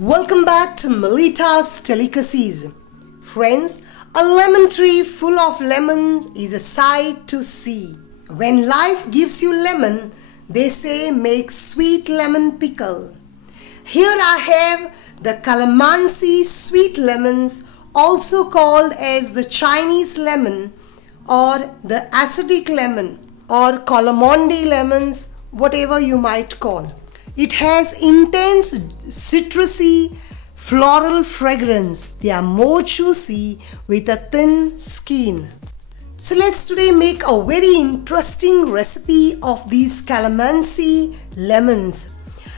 Welcome back to Melita's Delicacies. Friends, a lemon tree full of lemons is a sight to see. When life gives you lemon, they say make sweet lemon pickle. Here I have the Calamansi sweet lemons, also called as the Chinese lemon or the acidic lemon or Calamansi lemons, whatever you might call. It has intense citrusy floral fragrance. They are more juicy with a thin skin. So let's today make a very interesting recipe of these Calamansi lemons.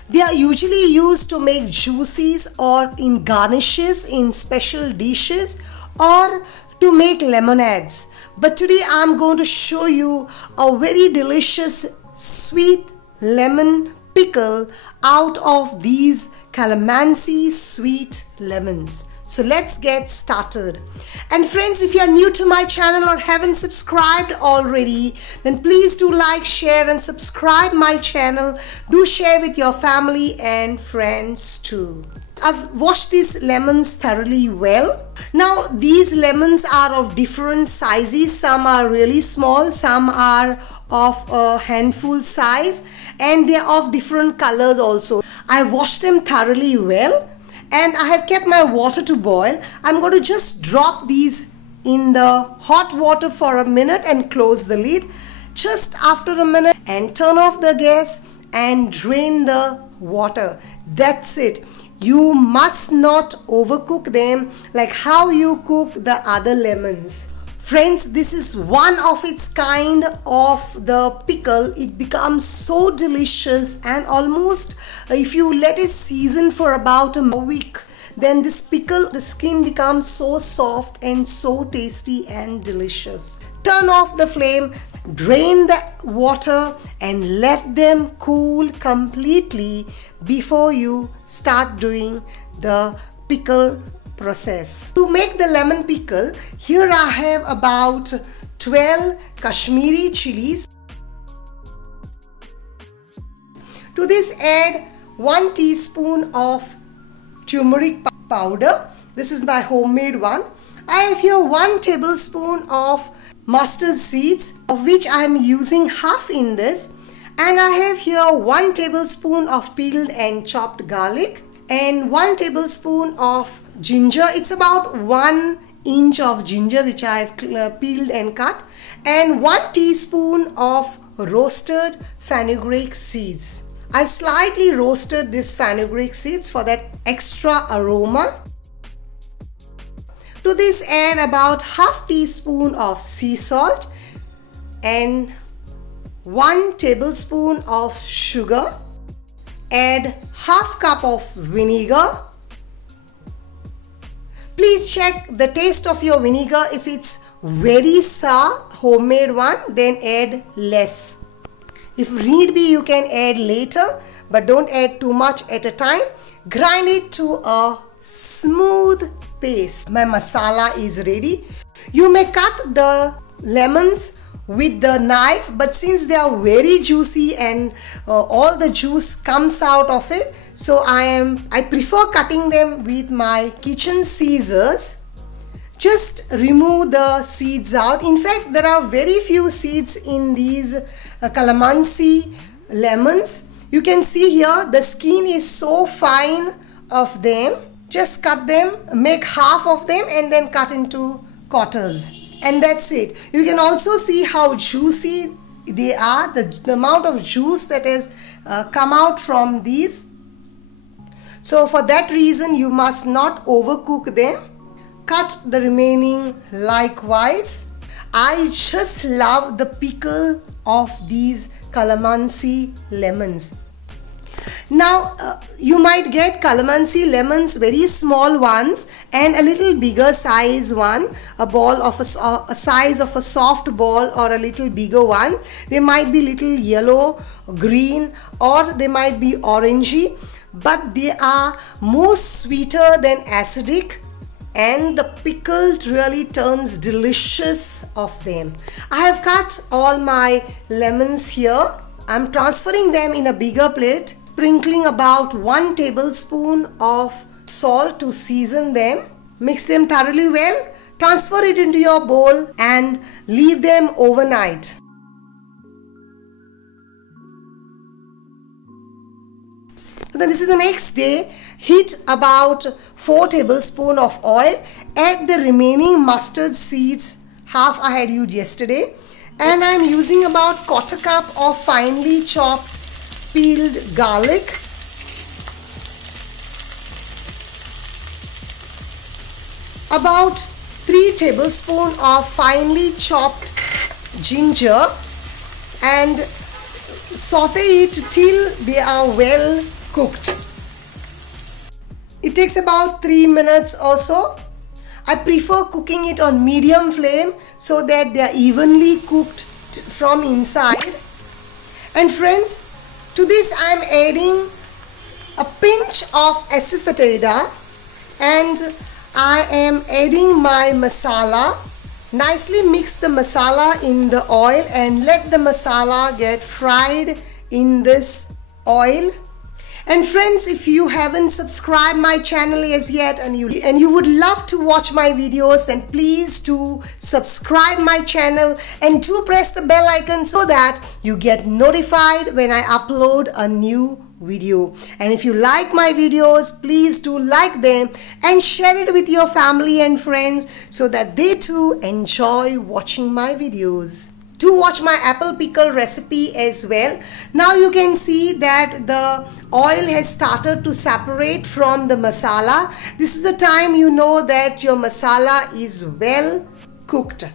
They are usually used to make juices or in garnishes in special dishes or to make lemonades. But today I'm going to show you a very delicious sweet lemon pickle out of these Calamansi sweet lemons. So let's get started. And friends, if you are new to my channel or haven't subscribed already, then please do like, share and subscribe my channel. Do share with your family and friends too. I've washed these lemons thoroughly well. Now these lemons are of different sizes. Some are really small, some are of a handful size, and they are of different colors also. I washed them thoroughly well and I have kept my water to boil. I'm going to just drop these in the hot water for a minute and close the lid. Just after a minute and turn off the gas and drain the water. That's it. You must not overcook them like how you cook the other lemons. Friends, this is one of its kind of the pickle. It becomes so delicious, and almost if you let it season for about a week, then this pickle, the skin becomes so soft and so tasty and delicious. Turn off the flame, drain the water and let them cool completely before you start doing the pickle process. To make the lemon pickle, here I have about 12 Kashmiri chilies. To this add 1 teaspoon of turmeric powder. This is my homemade one. I have here 1 tablespoon of mustard seeds, of which I am using half in this, and I have here 1 tablespoon of peeled and chopped garlic and 1 tablespoon of ginger. It's about 1 inch of ginger which I have peeled and cut, and 1 teaspoon of roasted fenugreek seeds. I slightly roasted this fenugreek seeds for that extra aroma. To this add about half teaspoon of sea salt and 1 tablespoon of sugar. Add half cup of vinegar. Please check the taste of your vinegar. If it's very sour, homemade one, then add less. If need be, you can add later, but don't add too much at a time. Grind it to a smooth paste. My masala is ready. You may cut the lemons with the knife, but since they are very juicy and all the juice comes out of it, so I prefer cutting them with my kitchen scissors. Just remove the seeds out. In fact, there are very few seeds in these Calamansi lemons. You can see here the skin is so fine of them. Just cut them, make half of them and then cut into quarters. And that's it. You can also see how juicy they are, the amount of juice that has come out from these. So for that reason, you must not overcook them. Cut the remaining likewise. I just love the pickle of these Calamansi lemons. Now you might get Calamansi lemons, very small ones, and a little bigger size one, a ball of a size of a soft ball or a little bigger one. They might be little yellow, green, or they might be orangey, but they are more sweeter than acidic, and the pickle really turns delicious of them. I have cut all my lemons here. I'm transferring them in a bigger plate. sprinkling about 1 tablespoon of salt to season them. Mix them thoroughly well. Transfer it into your bowl and leave them overnight. So then this is the next day. Heat about 4 tablespoons of oil. Add the remaining mustard seeds, half I had used yesterday. And I am using about 1/4 cup of finely chopped peeled garlic. About 3 tablespoons of finely chopped ginger, and saute it till they are well cooked. It takes about 3 minutes or so. I prefer cooking it on medium flame so that they are evenly cooked from inside. And friends, to this I am adding a pinch of asafoetida, and I am adding my masala. Nicely mix the masala in the oil and let the masala get fried in this oil. And friends, if you haven't subscribed my channel as yet and you would love to watch my videos, then please do subscribe my channel and do press the bell icon so that you get notified when I upload a new video. And if you like my videos, please do like them and share it with your family and friends so that they too enjoy watching my videos. Do watch my apple pickle recipe as well. Now you can see that the oil has started to separate from the masala. This is the time you know that your masala is well cooked.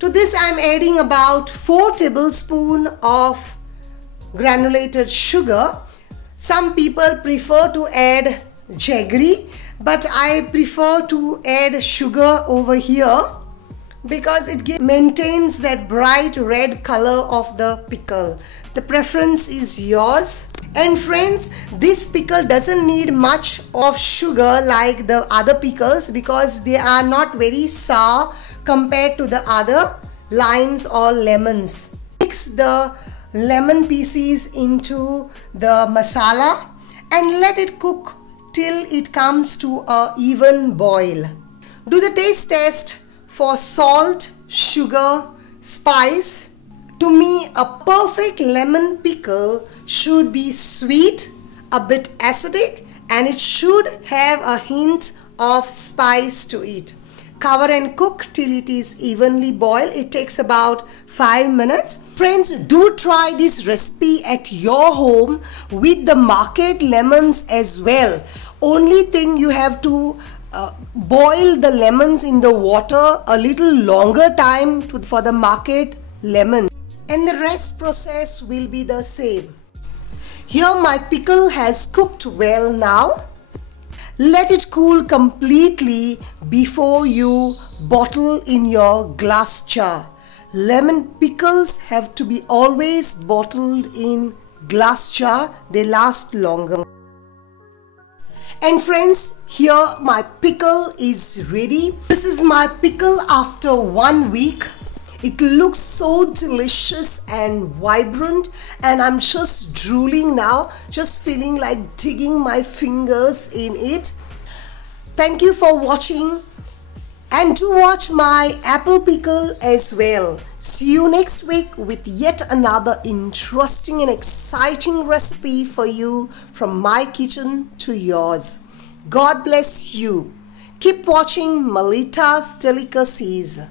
To this I am adding about 4 tablespoons of granulated sugar. Some people prefer to add jaggery, but I prefer to add sugar over here, because it maintains that bright red color of the pickle. The preference is yours. And friends, this pickle doesn't need much of sugar like the other pickles because they are not very sour compared to the other limes or lemons. Mix the lemon pieces into the masala and let it cook till it comes to an even boil. Do the taste test for salt, sugar, spice. To me, a perfect lemon pickle should be sweet, a bit acidic, and it should have a hint of spice to it. Cover and cook till it is evenly boiled. It takes about 5 minutes. Friends, do try this recipe at your home with the market lemons as well. Only thing, you have to boil the lemons in the water a little longer time for the market lemon, and the rest process will be the same. Here my pickle has cooked well now. Let it cool completely before you bottle in your glass jar. Lemon pickles have to be always bottled in glass jar. They last longer. And friends, here my pickle is ready. This is my pickle after 1 week. It looks so delicious and vibrant, and I'm just drooling now, just feeling like digging my fingers in it. Thank you for watching, and do watch my apple pickle as well. See you next week with yet another interesting and exciting recipe for you from my kitchen to yours. God bless you. Keep watching Melita's Delicacies.